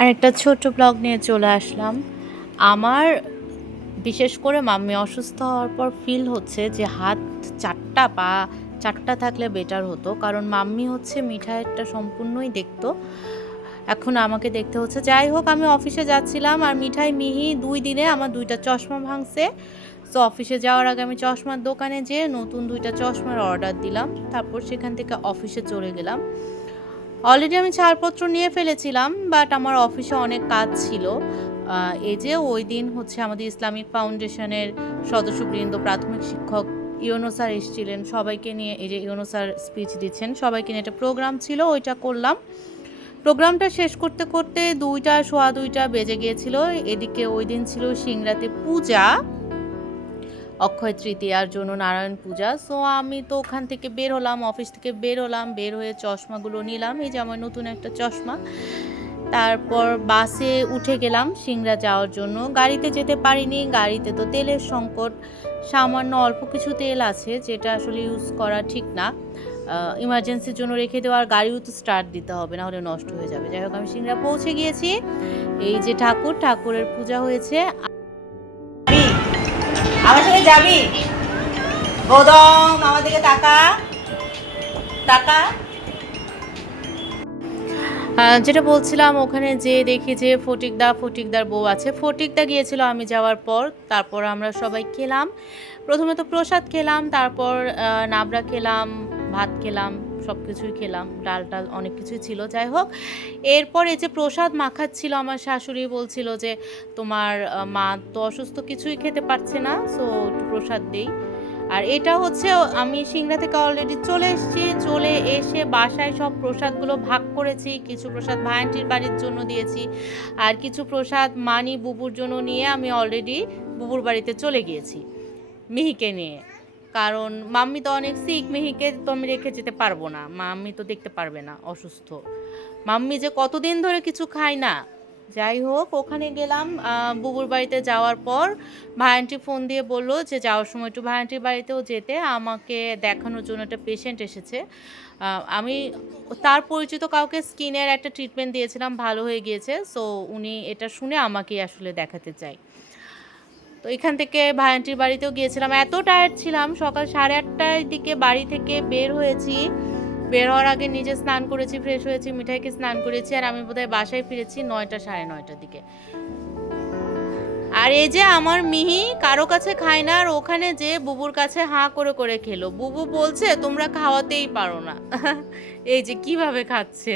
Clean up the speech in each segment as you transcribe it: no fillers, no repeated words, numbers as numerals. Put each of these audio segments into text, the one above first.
আর একটা ছোট্ট ব্লগ নিয়ে চলে আসলাম। আমার বিশেষ করে মাম্মি অসুস্থ হওয়ার পর ফিল হচ্ছে যে হাত ৪টা পা ৪টা থাকলে বেটার হতো। কারণ মাম্মি হচ্ছে মিঠাইটা সম্পূর্ণই দেখতো, এখন আমাকে দেখতে হচ্ছে। যাই হোক, আমি অফিসে যাচ্ছিলাম আর মিঠাই মিহি ২ দিনে আমার ২টা চশমা ভাঙছে। সো অফিসে যাওয়ার আগে আমি চশমার দোকানে যেয়ে নতুন ২টা চশমার অর্ডার দিলাম। তারপর সেখান থেকে অফিসে চলে গেলাম। অলরেডি আমি ছাড়পত্র নিয়ে ফেলেছিলাম, বাট আমার অফিসে অনেক কাজ ছিল। এই যে ওই দিন হচ্ছে আমাদের ইসলামিক ফাউন্ডেশনের সদস্যবৃন্দ, প্রাথমিক শিক্ষক ইউনূস স্যার এসেছিলেন, সবাইকে নিয়ে এই যে ইউনূস স্যার স্পিচ দিচ্ছেন, সবাইকে নিয়ে একটা প্রোগ্রাম ছিল, ওইটা করলাম। প্রোগ্রামটা শেষ করতে করতে ২টা সোয়া ২টা বেজে গিয়েছিল। এদিকে ওই দিন ছিল সিংড়াতে পূজা, অক্ষয় তৃতীয়ার জন্য নারায়ণ পূজা। সো আমি তো ওখান থেকে বের হলাম, অফিস থেকে বের হলাম, বের হয়ে চশমাগুলো নিলাম, এই যে আমার নতুন একটা চশমা। তারপর বাসে উঠে গেলাম সিংড়া যাওয়ার জন্য। গাড়িতে যেতে পারিনি, গাড়িতে তো তেলের সংকট, সামান্য অল্প কিছু তেল আছে যেটা আসলে ইউজ করা ঠিক না, ইমার্জেন্সির জন্য রেখে দেওয়ার, গাড়িও তো স্টার্ট দিতে হবে, না হলে নষ্ট হয়ে যাবে। যাই হোক, আমি সিংড়া পৌঁছে গিয়েছি। এই যে ঠাকুরের পূজা হয়েছে। আমার সাথে যাবি? গৌতম, আমার দিকে তাকা তাকা। যেটা বলছিলাম, ওখানে যে দেখি যে ফটিকদার বউ আছে। ফটিকদা গিয়েছিল আমি যাওয়ার পর। তারপর আমরা সবাই খেলাম। প্রথমে তো প্রসাদ খেলাম, তারপর নাবড়া খেলাম, ভাত খেলাম, সব কিছুই খেলাম, ডাল অনেক কিছুই ছিল। যাই হোক, এরপর এই যে প্রসাদ মাখাচ্ছিল আমার শাশুড়ি, বলছিল যে তোমার মা তো অসুস্থ, কিছুই খেতে পারছে না, সো একটু প্রসাদ দেই। আর এটা হচ্ছে, আমি সিংড়া থেকে অলরেডি চলে এসেছি, চলে এসে বাসায় সব প্রসাদগুলো ভাগ করেছি। কিছু প্রসাদ ভাইয়ান্টির বাড়ির জন্য দিয়েছি, আর কিছু প্রসাদ মানি বুবুর জন্য নিয়ে আমি অলরেডি বুবুর বাড়িতে চলে গিয়েছি মিহিকে নিয়ে। কারণ মাম্মি তো অনেক সিক, মিহিকে তো আমি রেখে যেতে পারবো না, মাম্মি তো দেখতে পারবে না অসুস্থ। মাম্মি যে কতদিন ধরে কিছু খায় না। যাই হোক, ওখানে গেলাম। বুবুর বাড়িতে যাওয়ার পর ভাইয়ান্টি ফোন দিয়ে বলল যে যাওয়ার সময় একটু ভাইয়ান্টির বাড়িতেও যেতে, আমাকে দেখানোর জন্য একটা পেশেন্ট এসেছে। আমি তার পরিচিত কাউকে স্কিনের একটা ট্রিটমেন্ট দিয়েছিলাম, ভালো হয়ে গিয়েছে। সো উনি এটা শুনে আমাকেই আসলে দেখাতে চাই। তো এখান থেকে ভাইয়ান্টির বাড়িতেও গিয়েছিলাম। এত টায়ার্ড ছিলাম, সকাল 8:30টার দিকে বাড়ি থেকে বের হয়েছি। বের হওয়ার আগে নিজে স্নান করেছি, ফ্রেশ হয়েছি, মিঠাইকে স্নান করেছি, আর আমি বোধহয় বাসায় ফিরেছি 9টা 9:30টার দিকে। আর এই যে আমার মিহি কারো কাছে খায় না, আর ওখানে যে বুবুর কাছে হাঁ করে করে খেলো। বুবু বলছে তোমরা খাওয়াতেই পারো না। এই যে কিভাবে খাচ্ছে।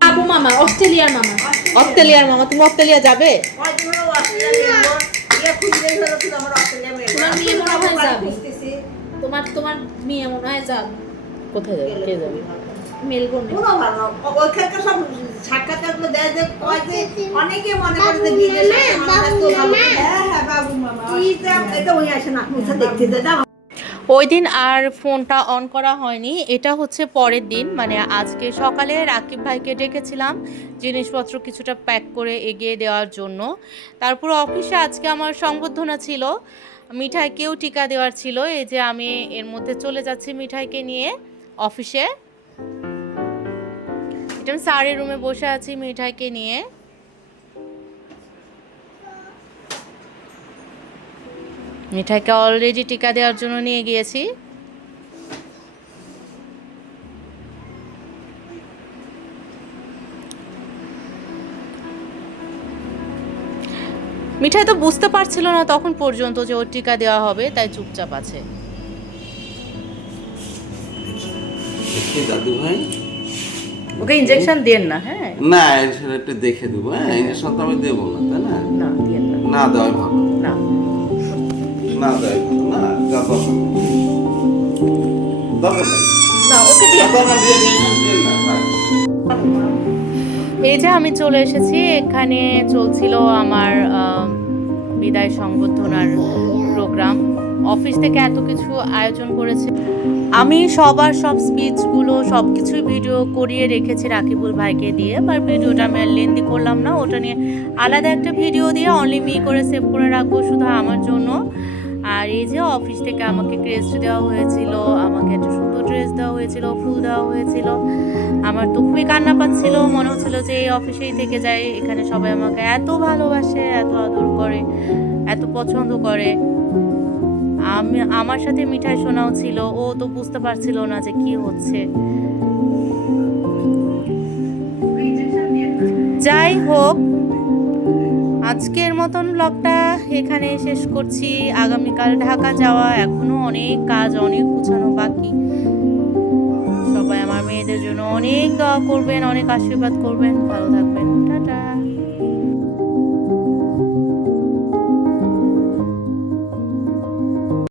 আবু মামা, অস্ট্রেলিয়ার মামা। অস্ট্রেলিয়ার মামা, তুমি অস্ট্রেলিয়া যাবে? তোমার মেয়ে মনে হয় যাবে। তোমার মেয়ে মনে হয় যাবে। কোথায় যাবে? কে যাবে? মেলবোর্নে। ওইখানকার সব সাক্ষাৎকারগুলো দেয় যে কয় যে অনেকে মনে করে যে বিদেশে বাবু মামা, হ্যাঁ বাবু মামা, এটা ওই আসে না দেখতে দেয়। ওই দিন আর ফোনটা অন করা হয়নি। এটা হচ্ছে পরের দিন, মানে আজকে সকালে রাকিব ভাইকে ডেকেছিলাম জিনিসপত্র কিছুটা প্যাক করে এগিয়ে দেওয়ার জন্য। তারপর অফিসে আজকে আমার সংবর্ধনা ছিল, মিঠাইকেও টিকা দেওয়ার ছিল। এই যে আমি এর মধ্যে চলে যাচ্ছি মিঠাইকে নিয়ে অফিসে। এটা আমি স্যারের রুমে বসে আছি মিঠাইকে নিয়ে। মিঠাইকে অলরেডি টিকা দেওয়ার জন্য নিয়ে গিয়েছি। মিঠাই তো বুঝতে পারছিল না তখন পর্যন্ত যে ওর টিকা দেওয়া হবে, তাই চুপচাপ আছে। দাদু ভাই, ওকে ইনজেকশন দেন না। হ্যাঁ, না সেটা একটু দেখে দেবো। হ্যাঁ, ইঞ্জেকশন তো আমি দেবো না, তাই না? না দেন না, না দেওয়াই ভালো। না না দেওয়াই ভালো। না যাবো দরকার নেই। না, ওকে দিয়ে দরকার না, দিয়ে না থাক। এই যে আমি চলে এসেছি, এখানে চলছিল আমার বিদায় সংবর্ধনার প্রোগ্রাম। অফিস থেকে এত কিছু আয়োজন করেছে। আমি সবার সব স্পিচগুলো সব কিছুই ভিডিও করিয়ে রেখেছি রাকিবুল ভাইকে দিয়ে, বাট ভিডিওটা আমি আর লেন্দি করলাম না, ওটা নিয়ে আলাদা একটা ভিডিও দিয়ে অনলি মি করে সেভ করে রাখবো শুধু আমার জন্য। আর এই যে অফিস থেকে আমাকে ক্রেস্ট দেওয়া হয়েছিল, আমাকে একটা সুন্দর ড্রেস দেওয়া হয়েছিল, ফুল দেওয়া হয়েছিল। আমার তো খুবই কান্না পাচ্ছিল, মনে হচ্ছিল যে এই অফিসেই থেকে যাই, এখানে সবাই আমাকে এত ভালোবাসে, এত আদর করে, এত পছন্দ করে। আমার সাথে মিঠাই শোনাও ছিল, ও তো বুঝতে পারছিল না যে কি হচ্ছে। যাই হোক, আজকের মতন ব্লগটা এখানে শেষ করছি। আগামীকাল ঢাকা যাওয়া, এখনো অনেক কাজ, অনেক গুছানো বাকি। সবাই আমার মেয়েদের জন্য অনেক দোয়া করবেন, অনেক আশীর্বাদ করবেন। ভালো থাকবেন, টাটা।